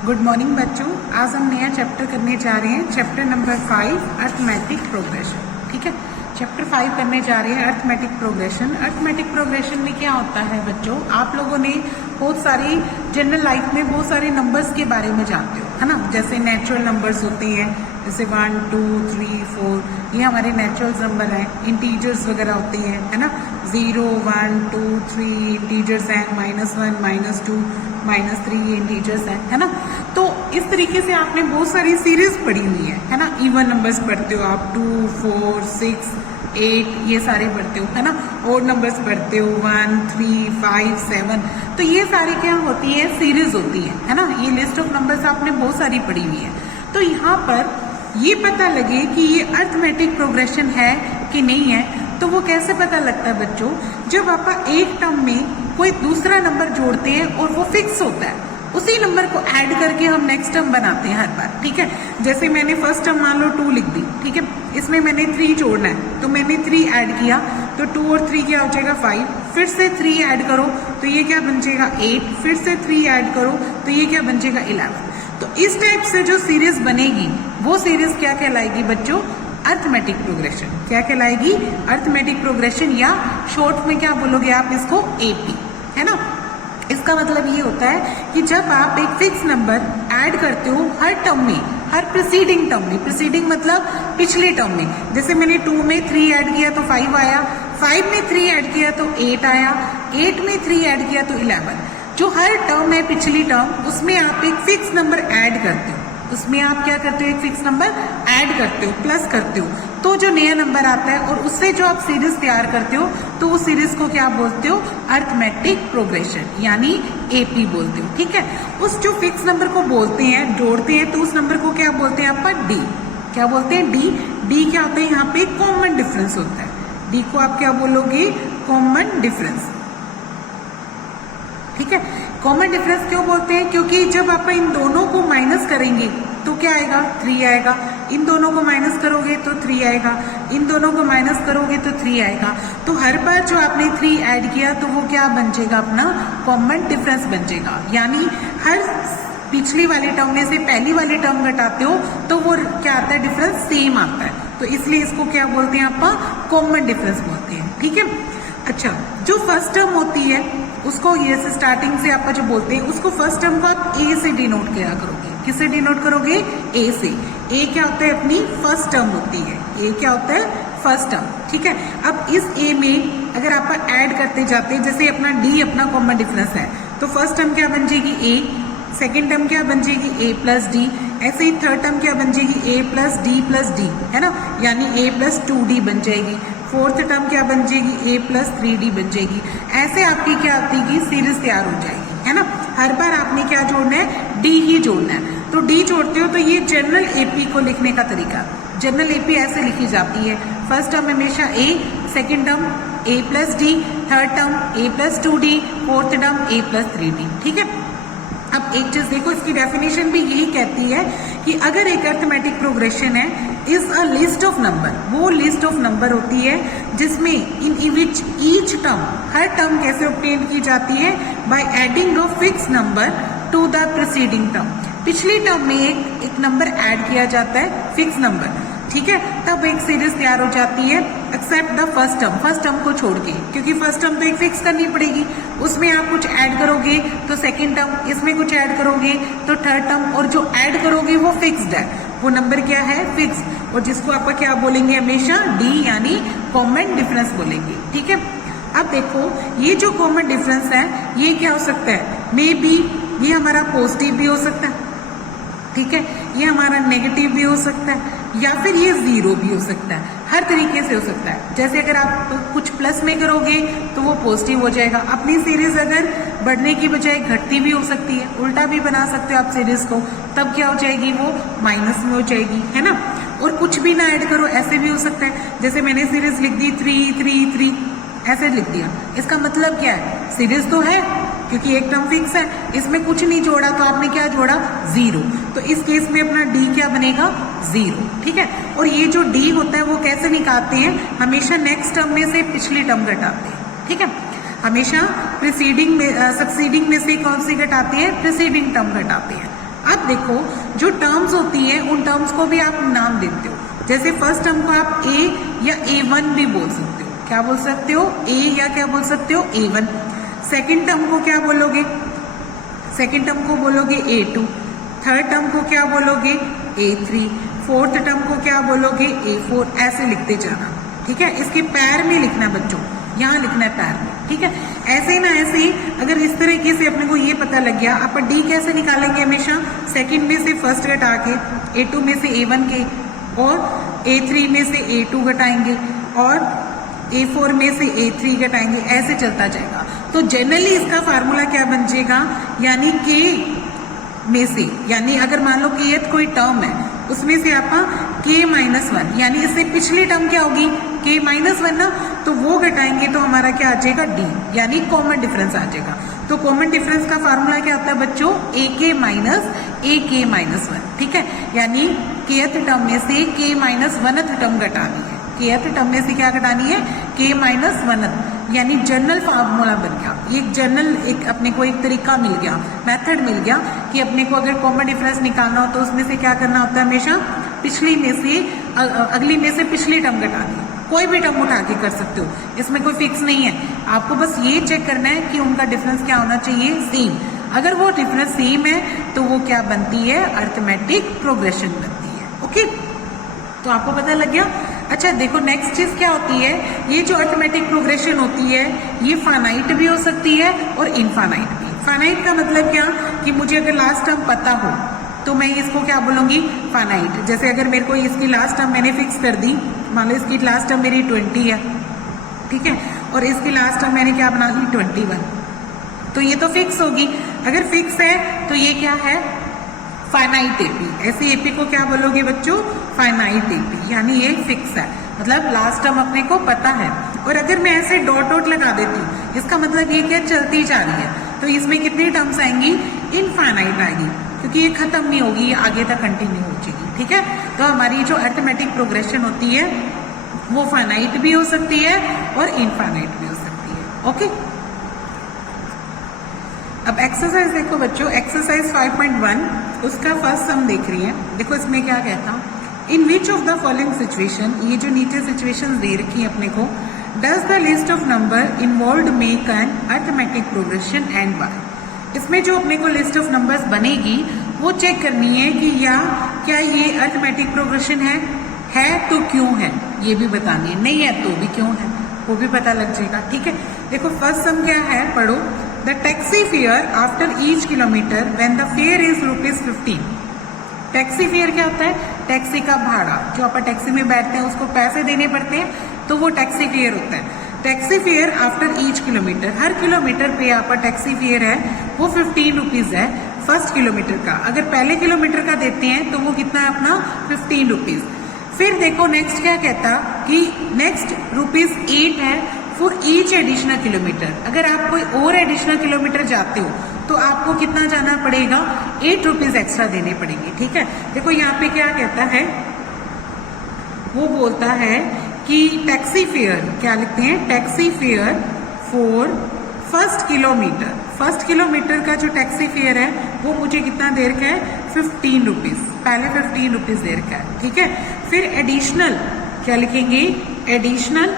Good morning बच्चों। आज हम नया चैप्टर करने जा रहे हैं, चैप्टर नंबर 5 अर्थमेटिक प्रोग्रेशन। ठीक है, चैप्टर 5 करने जा रहे हैं अर्थमेटिक प्रोग्रेशन। अर्थमेटिक प्रोग्रेशन में क्या होता है बच्चों, आप लोगों ने बहुत सारी जनरल लाइफ में बहुत सारे नंबर्स के बारे में जानते हो, है ना। जैसे नेचुरल नंबर्स होते हैं, जैसे 1 2 3 4, ये हमारे नेचुरल नंबर हैं। इंटीजर्स वगैरह होते हैं, है ना। 0 1 2 3 इंटीजर्स हैं, -1 -2 -3 ये इंटीजर्स हैं, है ना। तो इस तरीके से आपने बहुत सारी सीरीज पढ़ी हुई है ना। इवन नंबर्स पढ़ते हो आप, 2 4 6 8 ये सारे पढ़ते हो, है ना। ओड नंबर्स पढ़ते हो, 1 3 5 7। तो ये सारी क्या होती है, सीरीज होती है ना। ये लिस्ट ऑफ नंबर्स आपने बहुत सारी पढ़ी हुई है। तो यहाँ पर ये पता लगे कि ये अर्थमेटिक प्रोग्रेशन है कि नहीं है, तो वो कैसे पता लगता है बच्चों, जब आप एक टर्म में कोई दूसरा नंबर जोड़ते हैं और वो फिक्स होता है, उसी नंबर को ऐड करके हम नेक्स्ट टर्म बनाते हैं हर बार। ठीक है, जैसे मैंने फर्स्ट टर्म मान लो 2 लिख दी, ठीक है, इसमें मैंने 3 जोड़ना है, तो मैंने 3 ऐड किया, तो 2 और 3 क्या हो जाएगा 5। फिर से 3 ऐड करो तो ये क्या बन जाएगा 8। फिर से 3 ऐड करो तो ये क्या बन जाएगा 11। तो इस टाइप से जो सीरीज बनेगी वो सीरीज क्या कहलाएगी बच्चों, अर्थमेटिक प्रोग्रेशन। क्या कहलाएगी, अर्थमेटिक प्रोग्रेशन, या शॉर्ट में क्या बोलोगे आप इसको, एपी, है ना। इसका मतलब ये होता है कि जब आप एक फिक्स नंबर ऐड करते हो हर टर्म में, हर प्रीसीडिंग टर्म में, प्रीसीडिंग मतलब पिछले टर्म में, जैसे मैंने 2 में 3 ऐड किया तो 5 आया, 5 में 3 ऐड किया तो 8 आया, 8 में 3 ऐड किया तो 11। जो हर टर्म है पिछली टर्म, उसमें आप एक फिक्स नंबर ऐड करते हो, उसमें आप क्या करते हो, एक फिक्स नंबर ऐड करते हो, प्लस करते हो, तो जो नया नंबर आता है और उससे जो आप सीरीज तैयार करते हो, तो उस सीरीज को क्या बोलते हो, अर्थमेटिक प्रोग्रेशन, यानी एपी बोलते हो। ठीक है, उस जो फिक्स नंबर को बोलते हैं, जोड़ते हैं, तो उस नंबर को क्या बोलते हैं आप, डी। क्या बोलते हैं, डी। डी क्या होता है, यहाँ पे कॉमन डिफरेंस होता है। डी को आप क्या बोलोगे, कॉमन डिफरेंस। ठीक है, कॉमन डिफरेंस क्यों बोलते हैं, क्योंकि जब आप इन दोनों को माइनस करेंगे तो क्या आएगा, 3 आएगा। इन दोनों को माइनस करोगे तो 3 आएगा, इन दोनों को माइनस करोगे तो 3 आएगा। तो हर बार जो आपने 3 ऐड किया तो वो क्या बन जाएगा, अपना कॉमन डिफरेंस बन जाएगा। यानी हर पिछली वाली टर्म में से पहली वाली टर्म घटाते हो तो वो क्या आता है, डिफरेंस सेम आता है। तो इसलिए इसको क्या बोलते हैं आप, कॉमन डिफरेंस बोलते हैं। ठीक है, अच्छा, जो फर्स्ट टर्म होती है उसको ये से स्टार्टिंग से आप जो बोलते हैं, उसको फर्स्ट टर्म को आप ए से डिनोट किया करोगे। किससे डिनोट करोगे, ए से। ए क्या होता है, अपनी फर्स्ट टर्म होती है। ए क्या होता है, फर्स्ट टर्म। ठीक है, अब इस ए में अगर आप ऐड करते जाते हैं, जैसे अपना डी अपना कॉमन डिफरेंस है, तो फर्स्ट टर्म क्या बन जाएगी, ए। सेकेंड टर्म क्या बन जाएगी, ए प्लस डी। ऐसे ही थर्ड टर्म क्या बन जाएगी, ए प्लस डी, है ना, यानी ए प्लस 2d बन जाएगी। फोर्थ टर्म क्या बन जाएगी, ए प्लस 3d बन जाएगी। ऐसे आपकी क्या आती सीरीज तैयार हो जाएगी, है ना। हर बार आपने क्या जोड़ना है, डी ही जोड़ना है। तो डी जोड़ते हो तो ये जनरल एपी को लिखने का तरीका, जनरल एपी ऐसे लिखी जाती है। फर्स्ट टर्म हमेशा ए, सेकेंड टर्म ए प्लस डी, थर्ड टर्म ए प्लस 2d, फोर्थ टर्म ए प्लस 3d। ठीक है, अब एक चीज देखो, इसकी डेफिनेशन भी यही कहती है कि अगर एक अर्थमेटिक प्रोग्रेशन है, is a list of number, वो लिस्ट ऑफ नंबर होती है जिसमें इन विच ईच टर्म, हर टर्म कैसे ऑब्टेन की जाती है, by adding a fix number to the preceding term. पिछली टर्म में एक नंबर ऐड किया जाता है, फिक्स नंबर। ठीक है, तब एक सीरीज तैयार हो जाती है, except the first term, first term को छोड़ के, क्योंकि फर्स्ट टर्म तो एक फिक्स करनी पड़ेगी, उसमें आप कुछ ऐड करोगे तो सेकंड टर्म, इसमें कुछ ऐड करोगे तो थर्ड टर्म, और जो ऐड करोगे वो फिक्स्ड है, वो नंबर क्या है, फिक्स, और जिसको आप क्या बोलेंगे हमेशा, डी, यानी कॉमन डिफरेंस बोलेंगे। ठीक है, अब देखो ये जो कॉमन डिफरेंस है ये क्या हो सकता है, मे बी ये हमारा पॉजिटिव भी हो सकता है, ठीक है, ये हमारा नेगेटिव भी हो सकता है, या फिर ये 0 भी हो सकता है, हर तरीके से हो सकता है। जैसे अगर आप कुछ प्लस में करोगे तो वो पॉजिटिव हो जाएगा। अपनी सीरीज अगर बढ़ने की बजाय घटती भी हो सकती है, उल्टा भी बना सकते हो आप सीरीज को, तब क्या हो जाएगी, वो माइनस में हो जाएगी, है ना। और कुछ भी ना ऐड करो, ऐसे भी हो सकता है। जैसे मैंने सीरीज लिख दी 3 3 3, ऐसे लिख दिया, इसका मतलब क्या है, सीरीज तो है क्योंकि एक टर्म फिक्स है, इसमें कुछ नहीं जोड़ा, तो आपने क्या जोड़ा, 0। तो इस केस में अपना डी क्या बनेगा, 0। ठीक है, और ये जो डी होता है वो कैसे निकालते हैं, हमेशा नेक्स्ट टर्म में से पिछली टर्म घटाते हैं। ठीक है, हमेशा प्रीसीडिंग में सक्सीडिंग में से कौन सी घटाते हैं, प्रीसीडिंग टर्म घटाते हैं। अब देखो जो टर्म्स होती है उन टर्म्स को भी आप नाम देते हो, जैसे फर्स्ट टर्म को आप ए या A1 भी बोल सकते हो। क्या बोल सकते हो? ए या क्या बोल सकते हो? A1। सेकेंड टर्म को क्या बोलोगे? सेकेंड टर्म को बोलोगे A2। थर्ड टर्म को क्या बोलोगे? A3। फोर्थ टर्म को क्या बोलोगे? A4। ऐसे लिखते जाना, ठीक है। इसके पैर में लिखना बच्चों, यहाँ लिखना है पैर में, ठीक है। ऐसे ही ना ऐसे ही अगर इस तरीके से अपने को ये पता लग गया, आप डी कैसे निकालेंगे? हमेशा सेकंड में से फर्स्ट घटा के, A2 में से A1 के, और A3 में से A2 घटाएंगे, और A4 में से A3 घटाएंगे, ऐसे चलता जाएगा। तो जनरली इसका फार्मूला क्या बन जाएगा? यानी K में से, यानी अगर मान लो कि कोई टर्म है उसमें से आप K-1, यानी इससे पिछली टर्म क्या होगी? K-1 ना, तो वो घटाएंगे तो हमारा क्या आ जाएगा? D, यानी कॉमन डिफरेंस आ जाएगा। तो कॉमन डिफरेंस का फार्मूला क्या होता है बच्चों? AK-1, ठीक है। यानी kth टर्म में से K-1th टर्म घटानी है। kth टर्म में से क्या घटानी है? K-1th, यानी जनरल फार्मूला बन गया। ये जनरल एक अपने को एक तरीका मिल गया, मेथड मिल गया कि अपने को अगर कॉमन डिफरेंस निकालना हो तो उसमें से क्या करना होता है? हमेशा पिछली में से अगली में से पिछली टर्म घटानी है। कोई भी टर्म उठा के कर सकते हो, इसमें कोई फिक्स नहीं है। आपको बस ये चेक करना है कि उनका डिफरेंस क्या होना चाहिए? सेम। अगर वो डिफरेंस सेम है तो वो क्या बनती है? अरिथमेटिक प्रोग्रेशन बनती है। ओके, तो आपको पता लग गया। अच्छा देखो, नेक्स्ट चीज क्या होती है? ये जो अरिथमेटिक प्रोग्रेशन होती है ये फाइनाइट भी हो सकती है और इनफाइनाइट भी। फाइनाइट का मतलब क्या कि मुझे अगर लास्ट टर्म पता हो तो मैं इसको क्या बोलूंगी? फाइनाइट। जैसे अगर मेरे को इसकी लास्ट टर्म मैंने फिक्स कर दी, मान लो इसकी लास्ट टर्म मेरी 20 है, ठीक है, और इसकी लास्ट टर्म मैंने क्या बना दी? 21, तो ये तो फिक्स होगी। अगर फिक्स है तो ये क्या है? Finite AP. ऐसे एपी को क्या बोलोगे बच्चों? फाइनाइट एपी, यानी ये फिक्स है, मतलब लास्ट टर्म अपने को पता है। और अगर मैं ऐसे डॉट डॉट लगा देती हूँ, इसका मतलब ये क्या? चलती जा रही है। तो इसमें कितनी टर्म्स आएंगी? इनफाइनाइट आएगी, क्योंकि ये खत्म नहीं होगी, ये आगे तक कंटिन्यू हो जाएगी, ठीक है। तो हमारी जो अरिथमेटिक प्रोग्रेशन होती है वो फाइनाइट भी हो सकती है और इनफाइनाइट भी हो सकती है। ओके, अब एक्सरसाइज देखो बच्चों, एक्सरसाइज 5.1 उसका फर्स्ट सम देख रही है। देखो इसमें क्या कहता हूँ, in which of the following situation, ये जो नीचे सिचुएशंस दे रखी है अपने को, does the list of number involved make an arithmetic progression and why. इसमें जो अपने को लिस्ट ऑफ नंबर्स बनेगी वो चेक करनी है कि या क्या ये अरिथमेटिक प्रोग्रेशन है तो क्यों है, ये भी बतानी है। नहीं है तो भी क्यों है, वो भी पता लग जाएगा, ठीक है। देखो फर्स्ट सम क्या है, पढ़ो। The taxi fare after each kilometre when the fair is ₹15। Taxi fare क्या होता है? टैक्सी का भाड़ा, जो अपन टैक्सी में बैठते हैं उसको पैसे देने पड़ते हैं, तो वो टैक्सी फेयर होता है। Taxi fare after each kilometre, हर किलोमीटर पे यहाँ पर टैक्सी फेयर है वो ₹15 है फर्स्ट किलोमीटर का। अगर पहले किलोमीटर का देते हैं तो वो कितना है अपना? ₹15। फिर देखो नेक्स्ट क्या कहता कि नेक्स्ट ₹8 है फॉर ईच एडिशनल किलोमीटर। अगर आप कोई और एडिशनल किलोमीटर जाते हो तो आपको कितना जाना पड़ेगा? ₹8 एक्स्ट्रा देने पड़ेंगे, ठीक है। देखो यहाँ पे क्या कहता है, वो बोलता है कि टैक्सी फेयर, क्या लिखते हैं? Taxi fare for first kilometre. First kilometre का जो टैक्सी फेयर है वो मुझे कितना दे रखा है? ₹15। पहले ₹15 दे रखा है, ठीक है। फिर एडिशनल क्या लिखेंगे? Additional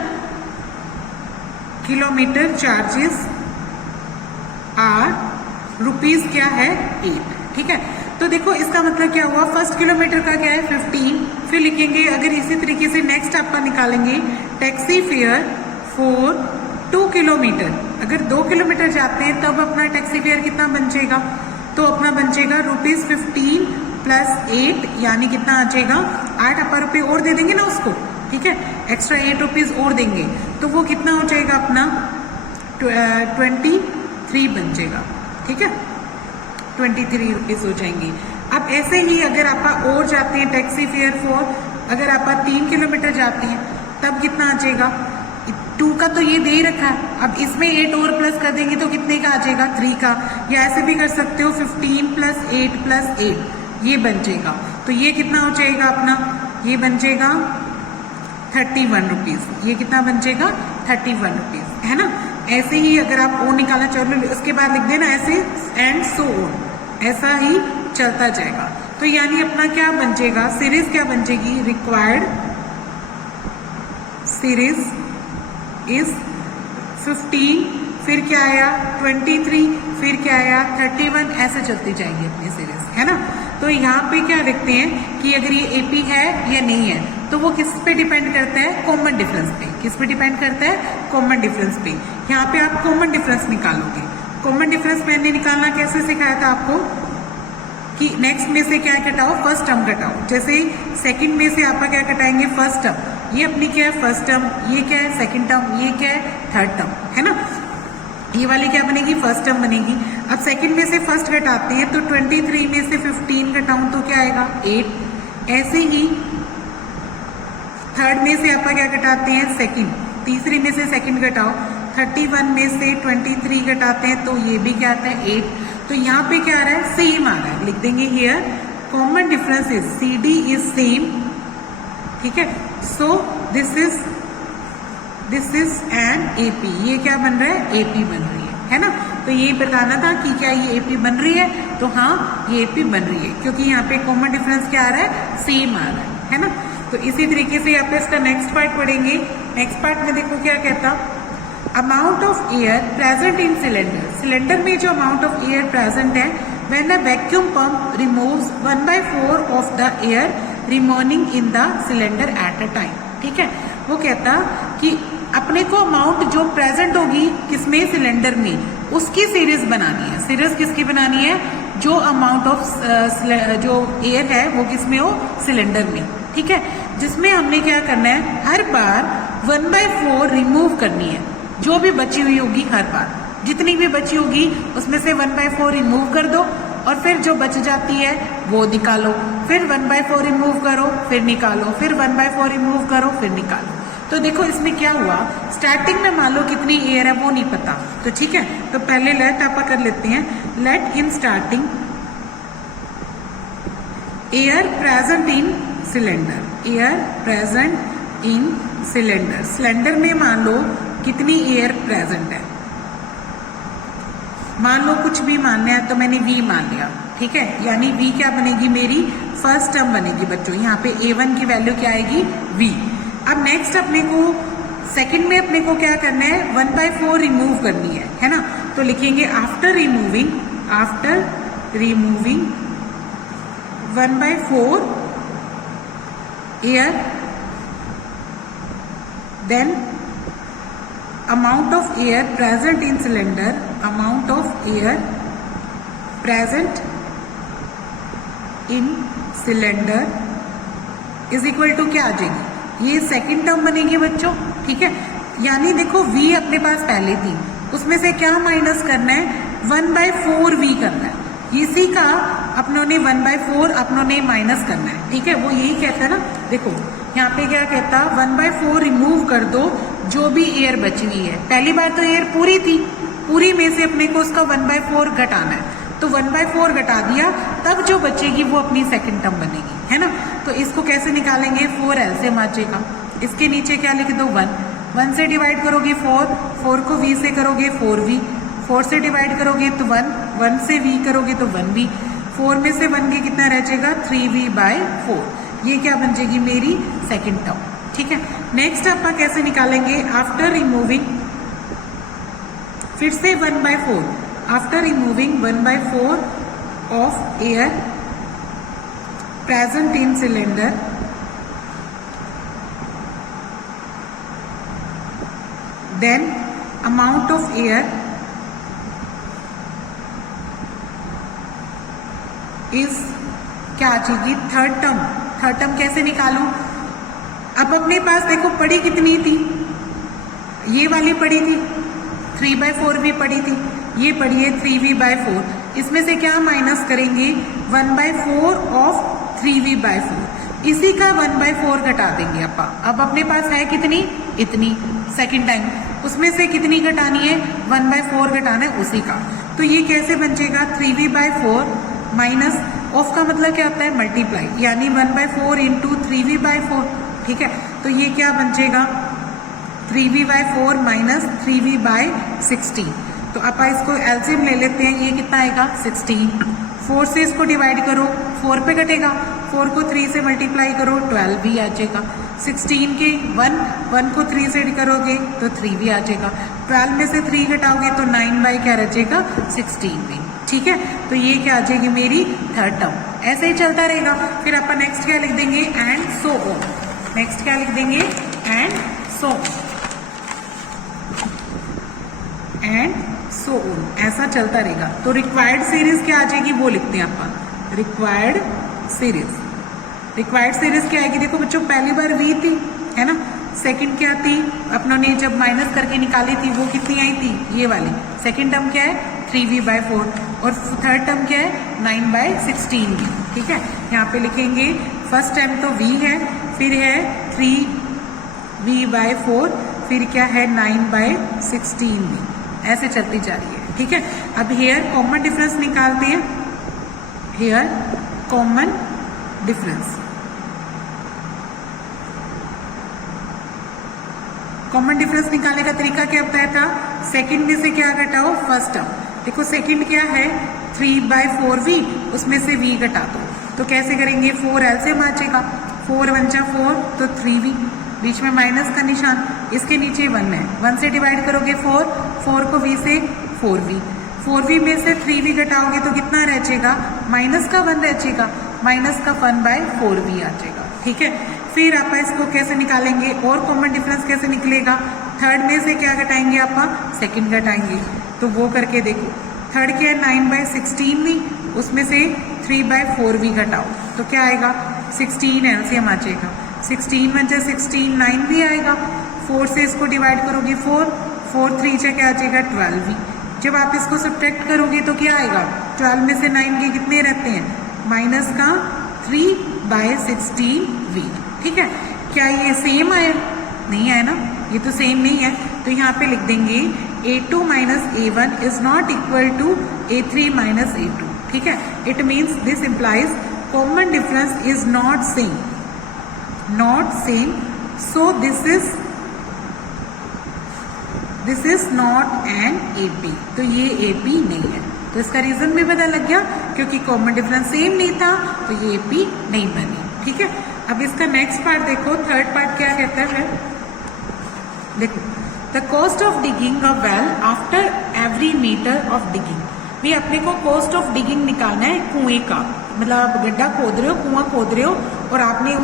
kilometre charges are rupees क्या है? 8, ठीक है। तो देखो इसका मतलब क्या हुआ, फर्स्ट किलोमीटर का क्या है? 15। फिर लिखेंगे, अगर इसी तरीके से नेक्स्ट आपका निकालेंगे, टैक्सी फेयर फॉर 2 किलोमीटर। अगर 2 किलोमीटर जाते हैं तब अपना टैक्सी फेयर कितना बन जाएगा? तो अपना बन जाएगा ₹15 प्लस 8, यानी कितना आ जाएगा? 8 अपन रुपये और दे देंगे ना उसको, ठीक है, एक्स्ट्रा ₹8 और देंगे तो वो कितना हो जाएगा अपना? 23 बन जाएगा, ठीक है, ₹23 हो जाएंगे। अब ऐसे ही अगर आप और जाते हैं टैक्सी फेयर फॉर, अगर आप 3 किलोमीटर जाते हैं तब कितना आ जाएगा? 2 का तो ये दे ही रखा है, अब इसमें 8 और प्लस कर देंगे तो कितने का आ जाएगा? 3 का। या ऐसे भी कर सकते हो 15 प्लस 8 प्लस 8, ये बन जाएगा। तो ये कितना हो जाएगा अपना? ये बन जाएगा ₹31। ये कितना बन जाएगा? ₹31, है ना। ऐसे ही अगर आप ओ निकालना चाहो उसके बाद लिख देना ऐसे एंड सो ऑन, ऐसा ही चलता जाएगा। तो यानी अपना क्या बन जाएगा, सीरीज क्या बन जाएगी, रिक्वायर्ड सीरीज इज 15, फिर क्या आया 23, फिर क्या आया 31, ऐसे चलती जाएगी अपनी सीरीज, है ना। तो यहाँ पे क्या देखते हैं कि अगर ये एपी है या नहीं है, तो वो किस पे डिपेंड करता है, कॉमन डिफरेंस पे। किस पे डिपेंड करता है, कॉमन डिफरेंस पे। यहाँ पे आप कॉमन डिफरेंस निकालोगे। कॉमन डिफरेंस मैंने निकालना कैसे सिखाया था आपको, कि नेक्स्ट में से क्या घटाओ, फर्स्ट टर्म घटाओ। जैसे सेकंड में से आप क्या घटाएंगे, फर्स्ट टर्म। ये अपनी क्या है, फर्स्ट टर्म, ये क्या है, सेकंड टर्म, ये क्या है, थर्ड टर्म, है ना। ये वाली क्या बनेगी, फर्स्ट टर्म बनेगी। अब सेकंड में से फर्स्ट घटाते हैं, तो 23 में से 15 घटाऊं तो क्या आएगा, 8। ऐसे ही थर्ड में से आप क्या घटाते हैं, सेकंड। तीसरी में से सेकंड घटाओ, 31 में से 23 घटाते हैं तो ये भी क्या आता है, 8। तो यहाँ पे क्या आ रहा है, सेम आ रहा है। लिख देंगे here common difference is C D is same, ठीक है। So this is an AP. ये क्या बन रहा है, एपी बन रही है ना। तो ये बताना था कि क्या ये एपी बन रही है, तो हाँ ये एपी बन रही है, क्योंकि यहाँ पे कॉमन डिफरेंस क्या आ रहा है, सेम आ रहा है ना। तो इसी तरीके से यहाँ पे इसका नेक्स्ट पार्ट पढ़ेंगे। नेक्स्ट पार्ट में देखो क्या कहता, amount of air present in cylinder. Cylinder में जो अमाउंट ऑफ एयर प्रेजेंट है, when a vacuum pump removes 1/4 of the air remaining in the cylinder at a time, ठीक है। वो कहता कि अपने को अमाउंट जो प्रेजेंट होगी किसमें, सिलेंडर में, उसकी सीरीज बनानी है। सीरीज किसकी बनानी है, जो अमाउंट ऑफ जो एयर है वो किसमें हो, सिलेंडर में, ठीक है। जिसमें हमने क्या करना है, हर बार 1/4 रिमूव करनी है। जो भी बची हुई होगी, हर बार जितनी भी बची होगी उसमें से 1/4 रिमूव कर दो, और फिर जो बच जाती है वो निकालो। फिर 1/4 रिमूव करो, फिर निकालो, फिर 1/4 रिमूव करो, फिर निकालो। तो देखो इसमें क्या हुआ, स्टार्टिंग में मान लो कितनी एयर है वो नहीं पता, तो ठीक है। तो पहले लेट आप कर लेते हैं, let in starting air present in cylinder, air present in cylinder. Cylinder में मान लो कितनी एयर प्रेजेंट है, मान लो कुछ भी मानना है, तो मैंने V मान लिया, ठीक है। यानी V क्या बनेगी, मेरी फर्स्ट टर्म बनेगी बच्चों। यहाँ पे A1 की वैल्यू क्या आएगी, V। अब नेक्स्ट अपने को सेकंड में अपने को क्या करना है, 1/4 रिमूव करनी है ना। तो लिखेंगे after removing 1/4 air, then amount of air present in cylinder, amount of air present in cylinder is equal to क्या आ जाएगी, ये सेकंड टर्म बनेगी बच्चों, ठीक है। यानी देखो V अपने पास पहले थी, उसमें से क्या माइनस करना है, 1/4 V करना है। इसी का अपनों ने 1/4 अपनों ने माइनस करना है, ठीक है। वो यही कहता है ना, देखो यहाँ पे क्या कहता, 1/4 रिमूव कर दो जो भी एयर बची हुई है। पहली बार तो एयर पूरी थी, पूरी में से अपने को उसका 1/4 घटाना है, तो 1/4 घटा दिया, तब जो बचेगी वो अपनी सेकंड टर्म बनेगी, है ना। तो इसको कैसे निकालेंगे, 4L से बचेगा। इसके नीचे क्या लिख दो, 1 से डिवाइड करोगे 4 को V से करोगे 4V, 4 से डिवाइड करोगे तो 1 से V करोगे तो 1V, 4 में से 1 के कितना रह जाएगा, 3V/4। ये क्या बन जाएगी, मेरी सेकंड टर्म, ठीक है। नेक्स्ट आप कैसे निकालेंगे, आफ्टर रिमूविंग, फिर से 1/4, after removing 1/4 of air present in cylinder, then amount of air is क्या आ जाएगी, थर्ड टर्म। थर्ड टर्म कैसे निकालूं, अब अपने पास देखो पड़ी कितनी थी, ये वाली पड़ी थी 3/4 भी पड़ी थी, ये पड़ी है 3V/4। इसमें से क्या माइनस करेंगे, 1/4 ऑफ 3V/4। इसी का 1/4 घटा देंगे अब अपने पास है कितनी, इतनी, सेकंड टाइम। उसमें से कितनी घटानी है, 1/4 घटाना है उसी का। तो ये कैसे बन जाएगा, 3V/4 माइनस ऑफ का मतलब क्या होता है, मल्टीप्लाई, यानी 1/4 इंटू 3V/4, ठीक है। तो ये क्या बन जाएगा, 3V/4 माइनस 3V/16। तो आप इसको एलसीएम ले लेते हैं, ये कितना आएगा, 16। 4 से इसको डिवाइड करो 4 पे कटेगा, 4 को 3 से मल्टीप्लाई करो 12 भी आ जाएगा। 16 के 1 को 3 से करोगे तो 3 भी आ जाएगा। 12 में से 3 घटाओगे तो 9 बाई क्या रचेगा 16 भी। ठीक है, तो ये क्या आ जाएगी मेरी थर्ड टर्म। ऐसे ही चलता रहेगा। फिर अपन नेक्स्ट क्या लिख देंगे एंड सो ऑन। नेक्स्ट क्या लिख देंगे and so and so on, ऐसा चलता रहेगा। तो रिक्वायर्ड सीरीज क्या आ जाएगी वो लिखते हैं अपन, रिक्वायर्ड सीरीज। रिक्वायर्ड सीरीज क्या आएगी, देखो बच्चों पहली बार v थी है ना, सेकंड क्या थी अपनों ने जब माइनस करके निकाली थी वो कितनी आई थी ये वाली। सेकंड टर्म क्या है 3v/4 और थर्ड टर्म क्या है 9/16 ठीक है, यहाँ पे लिखेंगे फर्स्ट टर्म तो v है, फिर है 3v/4, फिर क्या है 9/16 ऐसे चलती जा रही है। ठीक है, अब हेयर कॉमन डिफरेंस निकालते हैं। Here common difference, common difference निकालने का तरीका क्या बताया था, सेकंड में से क्या घटाओ फर्स्ट टर्म। देखो सेकंड क्या है 3/4v, उसमें से v घटा दो तो कैसे करेंगे 4 एलसीएम आ जाएगा, 4 × 1 = 4 तो 3v, बीच में माइनस का निशान, इसके नीचे 1 है, 1 से डिवाइड करोगे 4 को v से 4v, 4v में से 3v घटाओगे तो कितना रह जाएगा माइनस का 1 रह जाएगा, माइनस का 1/4v आ जाएगा। ठीक है, फिर आप इसको कैसे निकालेंगे और कॉमन डिफरेंस कैसे निकलेगा, थर्ड में से क्या घटाएंगे आप सेकंड घटाएंगे, तो वो करके देखो। थर्ड क्या है 9/16 उसमें से 3/4v घटाओ तो क्या आएगा 16 एलसीएम आ जाएगा, 16 × 16 9 भी आएगा, 4 से इसको डिवाइड करोगे 4 3 से क्या आ जाएगा 12v, जब आप इसको सब्ट्रैक्ट करोगे तो क्या आएगा 12 में से 9 के कितने रहते हैं माइनस का 3/16v। ठीक है, क्या ये सेम आया, नहीं आया ना, ये तो सेम नहीं है, तो यहाँ पे लिख देंगे a2 - a1 is not equal to a3 - a2। ठीक है, it means this implies common difference is not same, so this is not an AP, तो ये AP नहीं है। तो इसका रीजन भी पता लग गया, क्योंकि कॉमन डिफरेंस सेम नहीं था तो ये AP नहीं बनी। ठीक है, अब इसका नेक्स्ट पार्ट देखो, थर्ड पार्ट क्या कहता है, देखो the cost of digging a well after every metre of digging. भी अपने को कॉस्ट ऑफ डिगिंग निकालना है कुएं का, मतलब आप गड्ढा खोद रहे हो, कुआं खोद रहे हो और आपने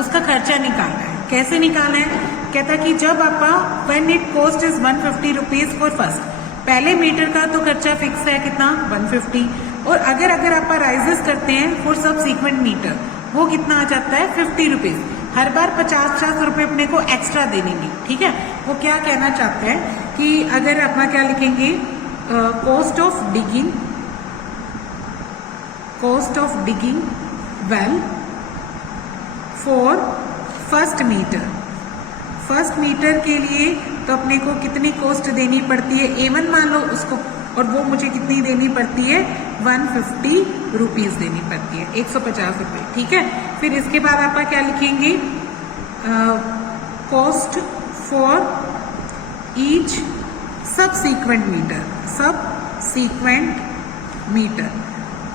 उसका खर्चा निकालना है। कैसे निकालना है, कहता कि जब आप when it cost is 150 rupees for first, पहले मीटर का तो खर्चा फिक्स है कितना 150, और अगर आप राइजेस करते हैं फॉर सबसीक्वेंट मीटर वो कितना आ जाता है 50 रुपीज, हर बार 50 रुपए अपने को एक्स्ट्रा देंगे। ठीक है, वो क्या कहना चाहते हैं कि अगर अपना क्या लिखेंगे cost of digging well for first metre के लिए तो अपने को कितनी कॉस्ट देनी पड़ती है, A1 मान लो उसको, और वो मुझे कितनी देनी पड़ती है 150 रुपीज देनी पड़ती है, 150 रुपये। ठीक है, फिर इसके बाद आप क्या लिखेंगे cost for each subsequent metre,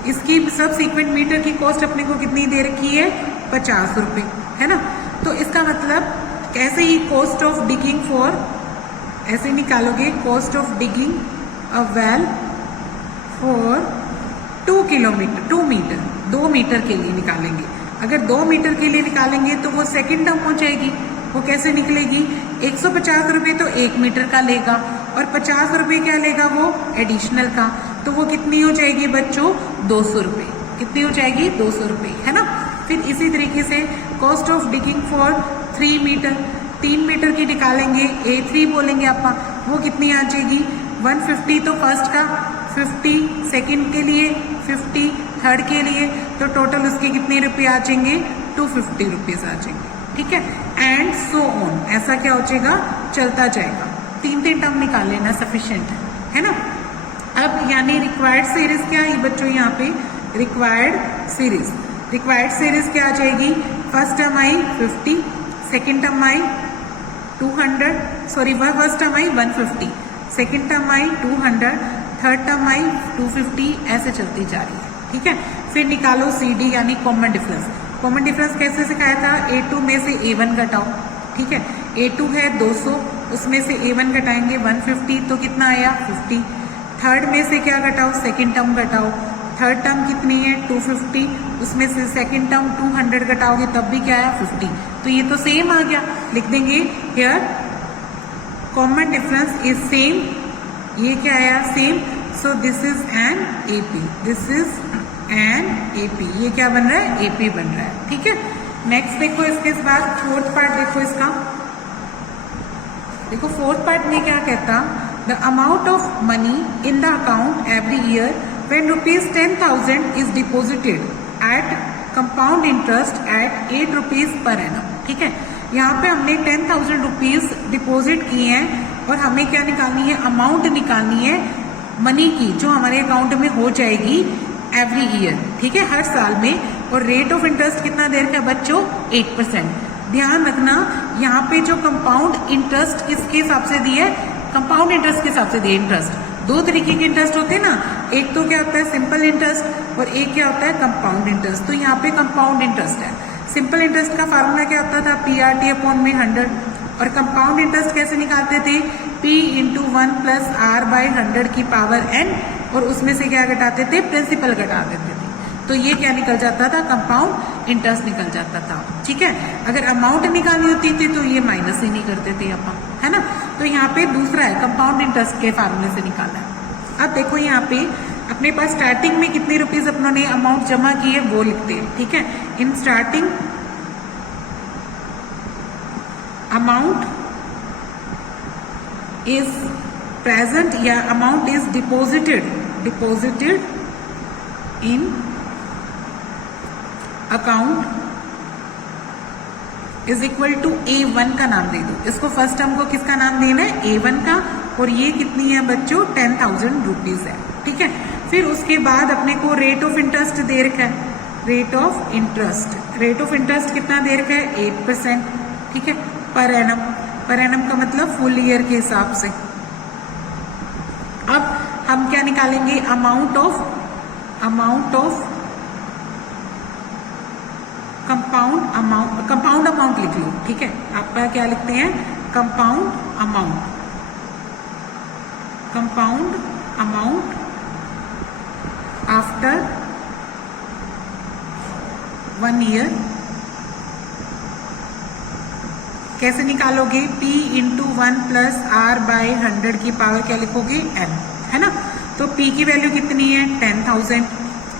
इसकी सबसीक्वेंट मीटर की कॉस्ट अपने को कितनी दे रखी है 50 रुपये, है ना। तो इसका मतलब ऐसे ही कॉस्ट ऑफ डिगिंग फॉर, ऐसे निकालोगे cost of digging a well for 2 metre के लिए निकालेंगे। अगर 2 मीटर के लिए निकालेंगे तो वो सेकंड टर्म हो जाएगी, वो कैसे निकलेगी 150 रुपये तो 1 मीटर का लेगा और 50 रुपये क्या लेगा वो एडिशनल का, तो वो कितनी हो जाएगी बच्चों 200 रुपये, कितनी हो जाएगी 200 रुपये, है ना। फिर इसी तरीके से cost of digging for 3 metre की निकालेंगे, A3 बोलेंगे आप, वो कितनी आ जाएगी 150, तो फर्स्ट का 50, सेकंड के लिए 50, थर्ड के लिए, तो टोटल उसके कितने रुपये आ जाएंगे 250 रुपीज आ जाएंगे। ठीक है, एंड सो ऑन, ऐसा क्या हो जाएगा चलता जाएगा। 3 टर्म निकाल लेना सफिशिएंट है ना। अब यानी रिक्वायर्ड सीरीज क्या है बच्चों, यहाँ पे रिक्वायर्ड सीरीज क्या आ जाएगी, फर्स्ट टर्म आई 50, सेकेंड टर्म आई 200, सॉरी फर्स्ट टर्म आई 150, सेकेंड टर्म आई 200, थर्ड टर्म आई 250, ऐसे चलती जा रही है, ठीक है। फिर निकालो CD यानी कॉमन डिफरेंस। कॉमन डिफरेंस कैसे सिखाया था, A2 में से A1 घटाओ, ठीक है। A2 है 200, उसमें से A1 घटाएंगे 150, तो कितना आया 50। थर्ड में से क्या घटाओ, सेकेंड टर्म घटाओ। थर्ड टर्म कितनी है 250, उसमें से सेकेंड टर्म 200 घटाओगे तब भी क्या आया 50। तो ये तो सेम आ गया, लिख देंगे here common difference is same, ये क्या आया same. So this is N AP, this is N AP, ये क्या बन रहा है AP बन रहा है, ठीक है। नेक्स्ट देखो, इसके बाद फोर्थ पार्ट देखो इसका। देखो फोर्थ पार्ट में क्या कहता, the amount of money in the account every year when ₹10,000 is deposited at compound interest at 8 rupees per annum, ठीक है। यहाँ पे हमने 10,000 रुपीज डिपोजिट किए हैं और हमें क्या निकालनी है, अमाउंट निकालनी है मनी की जो हमारे अकाउंट में हो जाएगी एवरी ईयर, ठीक है, हर साल में। और रेट ऑफ इंटरेस्ट कितना दे रखा है बच्चों, 8%। ध्यान रखना यहाँ पे जो कंपाउंड इंटरेस्ट किसके हिसाब से दिया है, कंपाउंड इंटरेस्ट के हिसाब से दिया। इंटरेस्ट दो तरीके के इंटरेस्ट होते हैं ना, एक तो क्या होता है सिंपल इंटरेस्ट और एक क्या होता है कंपाउंड इंटरेस्ट। तो यहाँ पे कंपाउंड इंटरेस्ट है। सिंपल इंटरेस्ट का फार्मूला क्या होता था, PRT अपॉन में 100। और कंपाउंड इंटरेस्ट कैसे निकालते थे, P into 1 plus R by 100 की पावर n, और उसमें से क्या घटाते थे, प्रिंसिपल घटा देते थे। तो ये क्या निकल जाता था, कंपाउंड इंटरेस्ट निकल जाता था, ठीक है। अगर अमाउंट निकालनी होती थी तो ये माइनस ही नहीं करते थे अपन, है ना। तो यहाँ पे दूसरा है कंपाउंड इंटरेस्ट के फार्मूले से निकालना है। अब देखो यहाँ पे अपने पास स्टार्टिंग में कितने रुपीज अपनों ने अमाउंट जमा की है वो लिखते हैं, ठीक है। In starting amount is present या amount is deposited in account is equal to A1 का नाम दे दो। इसको फर्स्ट टर्म को किसका नाम देना है, A1 का। और ये कितनी है बच्चों, 10,000 रुपीज है, ठीक है। फिर उसके बाद अपने को रेट ऑफ इंटरेस्ट दे रखा है, रेट ऑफ इंटरेस्ट कितना दे रखा है, 8%, ठीक है, पर एनम का मतलब फुल ईयर के हिसाब से। अब हम क्या निकालेंगे, अमाउंट ऑफ कंपाउंड अमाउंट लिख लो, ठीक है। आपका क्या लिखते हैं, कंपाउंड अमाउंट आफ्टर 1 ईयर। कैसे निकालोगे, P into 1 plus R by 100 की पावर क्या लिखोगे, n, है ना। तो P की वैल्यू कितनी है 10,000,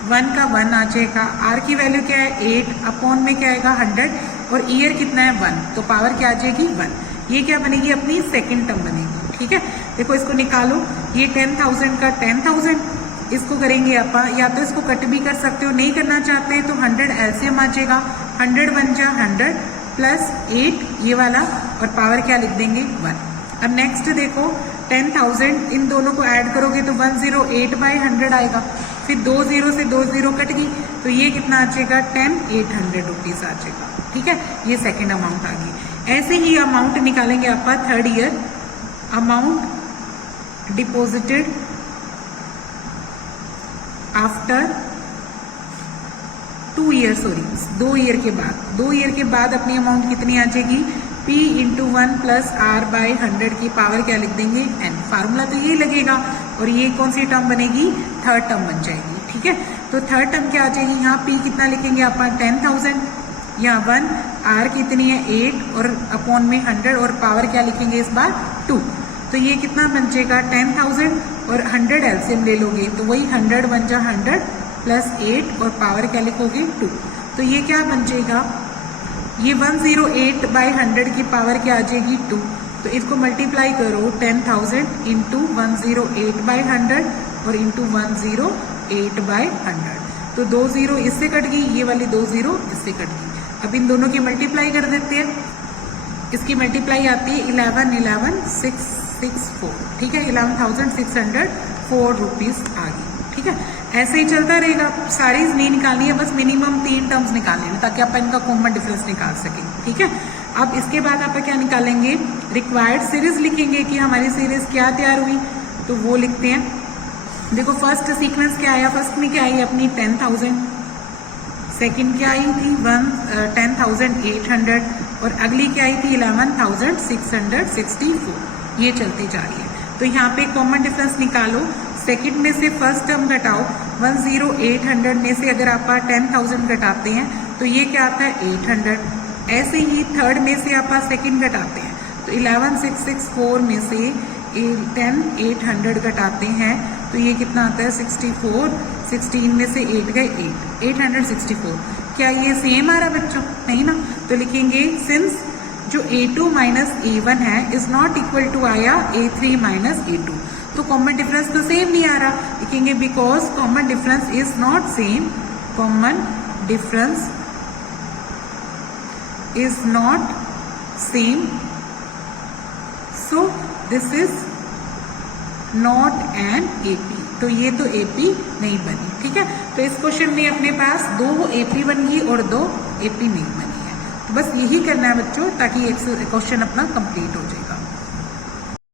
1 का 1 आ जाएगा, R की वैल्यू क्या है 8, अपॉन में क्या आएगा 100, और ईयर कितना है 1, तो पावर क्या आ जाएगी 1। ये क्या बनेगी, अपनी सेकंड टर्म बनेगी, ठीक है। देखो इसको निकालो, ये 10,000 का 10,000, इसको करेंगे अपन, या तो इसको कट भी कर सकते हो, नहीं करना चाहते तो 100 एलसीएम आ जाएगा, 100 बन जा 100 प्लस 8 ये वाला, और पावर क्या लिख देंगे 1। अब नेक्स्ट देखो 10,000, इन दोनों को ऐड करोगे तो 108 बाई 100 आएगा, फिर 2 0 से 2 0 कट गई, तो ये कितना आ जाएगा 10,800 रुपीज आ जाएगा, ठीक है। ये सेकेंड अमाउंट आ गई। ऐसे ही अमाउंट निकालेंगे आपका third year, amount deposited after 2 year, 2 year के बाद, 2 ईयर के बाद अपनी अमाउंट कितनी आ जाएगी, P into 1 plus R by 100 की पावर क्या लिख देंगे n। फार्मूला तो यही लगेगा, और ये कौन सी टर्म बनेगी, थर्ड टर्म बन जाएगी, ठीक है। तो थर्ड टर्म क्या आ जाएगी, यहाँ P कितना लिखेंगे अपन 10,000, यहाँ 1, R कितनी है 8, और अपॉन में 100, और पावर क्या लिखेंगे इस बार 2। तो ये कितना बन जाएगा 10,000, और 100 एलसीएम ले लोगे तो वही 100 बन जा 100 प्लस 8, और पावर क्या लिखोगे 2। तो ये क्या बन जाएगा, ये 108 बाई 100 की पावर क्या आ जाएगी 2। तो इसको मल्टीप्लाई करो 10,000 इंटू 108 बाई 100 और इंटू 108 बाई 100, तो 2 0 इससे कट गई, ये वाली 2 0 इससे कट गई। अब इन दोनों की मल्टीप्लाई कर देते हैं, इसकी मल्टीप्लाई आती है 11,664, ठीक है, 11,604 रुपीज आ गई, ठीक है। ऐसे ही चलता रहेगा, सारी नहीं निकालनी है, बस मिनिमम 3 टर्म्स निकालनी है ताकि आप इनका कॉमन डिफरेंस निकाल सकें, ठीक है। अब इसके बाद आप क्या निकालेंगे, रिक्वायर्ड सीरीज लिखेंगे कि हमारी सीरीज क्या तैयार हुई, तो वो लिखते हैं देखो फर्स्ट सीक्वेंस क्या आया, फर्स्ट में क्या आई अपनी 10,000, सेकंड क्या आई थी 10,800 और अगली क्या आई थी 11,664, ये चलती जा रही है। तो यहाँ पे कॉमन डिफरेंस निकालो, सेकंड में से फर्स्ट टर्म घटाओ, 10,800 में से अगर आप 10,000 घटाते हैं तो ये क्या आता है 800, ऐसे ही थर्ड में से आप सेकंड घटाते हैं तो 11,664 में से 10,800 घटाते हैं तो ये कितना आता है 64, 16 में से 8 गए 864। क्या ये सेम आ रहा बच्चों? नहीं ना, तो लिखेंगे सिंस जो A2 माइनस A1 है इज नॉट इक्वल टू आया A3 माइनस A2, तो कॉमन डिफरेंस तो सेम नहीं आ रहा, लिखेंगे because common difference is not same, common difference is not same, so this is not an AP, तो ये तो AP नहीं बनी। ठीक है, तो इस क्वेश्चन में अपने पास 2 AP बन गई और 2 AP नहीं बनी है। तो बस यही करना है बच्चों ताकि क्वेश्चन अपना कंप्लीट हो जाएगा।